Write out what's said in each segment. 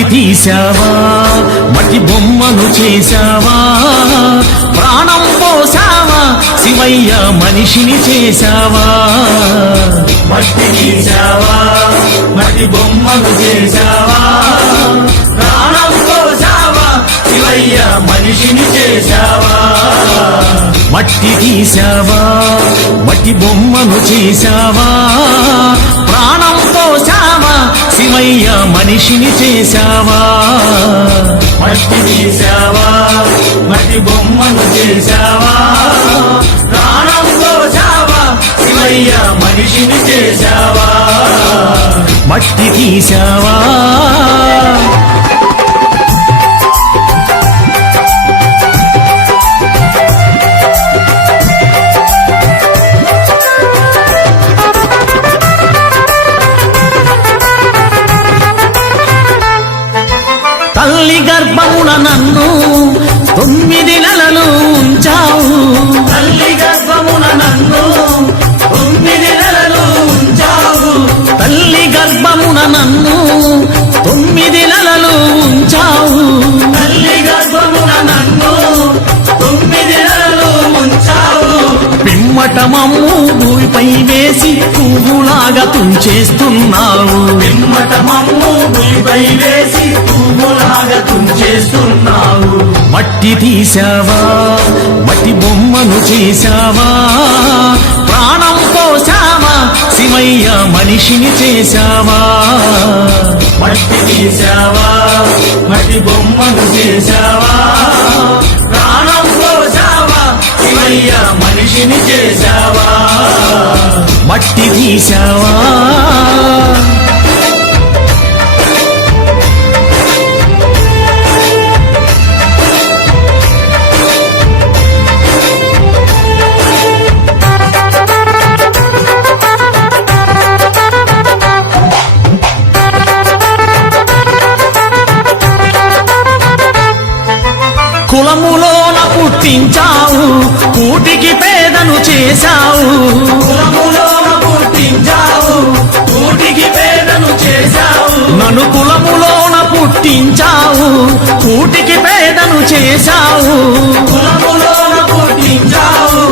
మట్టి తీసావా మట్టి బొమ్మను చేశావా ప్రాణం పోసావా శివయ్య మనిషిని చేశావా మట్టి తీసావా మట్టి బొమ్మను చేశావా ప్రాణం పోసావా శివయ్య మనిషిని చేశావా మట్టి తీసావా మట్టి బొమ్మను చేశావా ప్రాణం పోసావా శివయ్య మనిషిని చేశావా మట్టి తీసావా మట్టి బొమ్మను చేశావా ప్రాణం పోసావా శివయ్య మనిషిని చేశావా మట్టి తీసావా తల్లి గర్భమున నన్ను 9 నెలలు ఉంచావు తల్లి గర్భమున నన్ను 9 నెలలు ఉంచావు తల్లి గర్భమున నన్ను 9 నెలలు ఉంచావు తల్లి గర్భమున నన్ను 9 నెలలు ఉంచావు పిమ్మట మమ్ము భూమిపై వేసి పువ్వులాగా తుంచేస్తున్నావు పిమ్మట మమ్ము భూమిపై వేసి పువ్వులాగా తుంచేస్తున్నావు మట్టి తీసావా మట్టి బొమ్మను చేశావా ప్రాణం పోసావా శివయ్య మనిషిని చేశావా మట్టి తీసావా మట్టి బొమ్మను చేశావా ప్రాణం పోసావా శివయ్య మనిషిని చేశావా మట్టి తీసావా కులములోన పుట్టించావు కూటికి పేదను చేశావు కులములోన పుట్టించావు కూటికి పేదను చేశావు నన్ను కులములోన పుట్టించావు కూటికి పేదను చేశావు కులములోన పుట్టించావు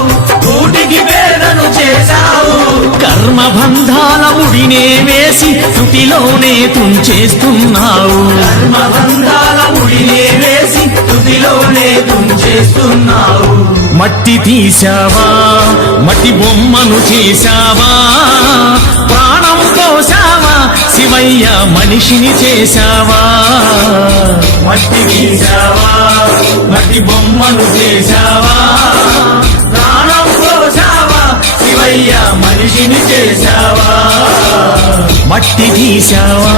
కూటికి పేదను చేశావు కర్మబంధాల ముడినే వేసి తుటిలోనే తుంచేస్తున్నావు కర్మబంధాల ముడినే వేసి తుటిలోనే తుంచేస్తున్నావు మట్టి తీసావా మట్టి బొమ్మను చేశావా ప్రాణం పోసావా శివయ్య మనిషిని చేశావా మట్టి తీసావా మట్టి బొమ్మను చేశావా ప్రాణం పోసావా శివయ్య మనిషిని చేశావా మట్టి తీసావా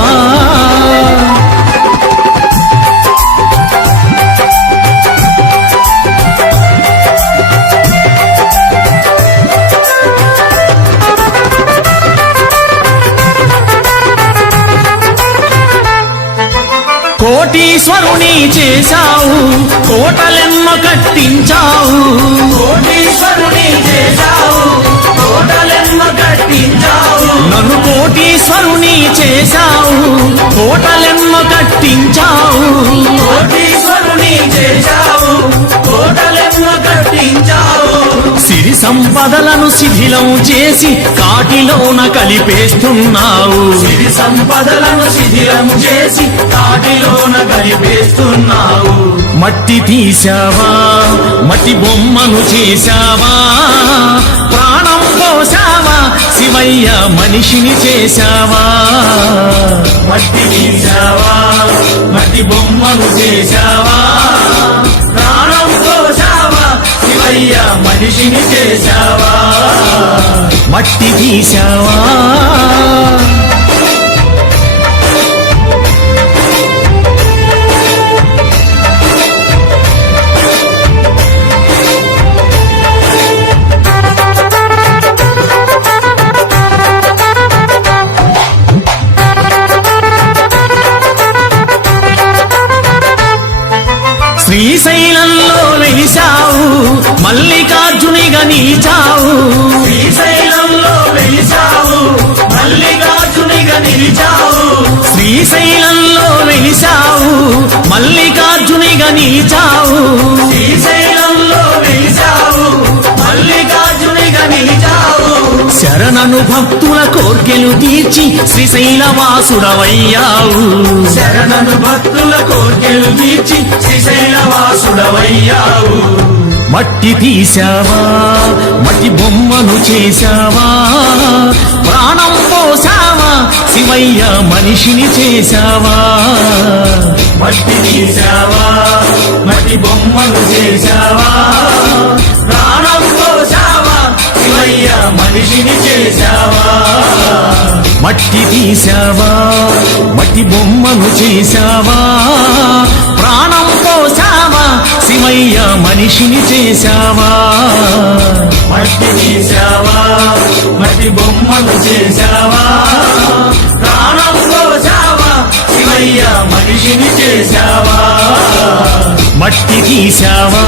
కోటీశ్వరుని చేశావు కోటలెన్నో కట్టించావు కోటీశ్వరుని చేశావు కోటలెన్నో కట్టించావు నన్ను కోటీశ్వరుని చేశావు కోటలెన్నో కట్టించావు కోటీశ్వరుని చేశావు కోటలెన్నో కట్టించావు సిరి సంపదలను శిథిలం చేసి కాటిలోన కలిపేస్తున్నావు సిరి సంపదలను శిథిలం చేసి కాటిలోన కలిపేస్తున్నావు మట్టి తీసావా మట్టి బొమ్మను చేశావా ప్రాణం పోసావా శివయ్య మనిషిని చేశావా మట్టి తీసావా మట్టి బొమ్మను చేశావా ప్రాణం పోసావా శివయ్య మనిషిని చేశావా మట్టి తీసావా శ్రీశైలంలో వెలిశావు మల్లికార్జునిగా నిలిచావు శ్రీశైలంలో వెలిశావు మల్లికార్జునిగా నిలిచావు శ్రీశైలంలో వెలిశావు మల్లికార్జునిగా నీచావు శ్రీశైలంలో వెలిశావు మల్లికార్జునిగా నీచావు శరణను భక్తుల కోర్కెలు తీర్చి శ్రీశైలవాసుడవయ్యావు శరణను భక్తుల కోర్కెలు తీర్చి శ్రీశైలవాసుడవయ్యావు మట్టి తీశావా మట్టి బొమ్మను చేశావా ప్రాణం పోసావా శివయ్య మనిషిని చేశావా మట్టి తీశావా మట్టి బొమ్మను చేశావా ప్రాణం పోసావా శివయ్య మనిషిని చేశావా మట్టి తీశావా మట్టి బొమ్మను చేశావా ప్రాణం పోసావా శివయ్య మనిషిని చేశావా మట్టి తీశావా మట్టి బొమ్మను చేశావా ప్రాణం పోసావా శివయ్య మనిషిని చేశావా మట్టి తీశావా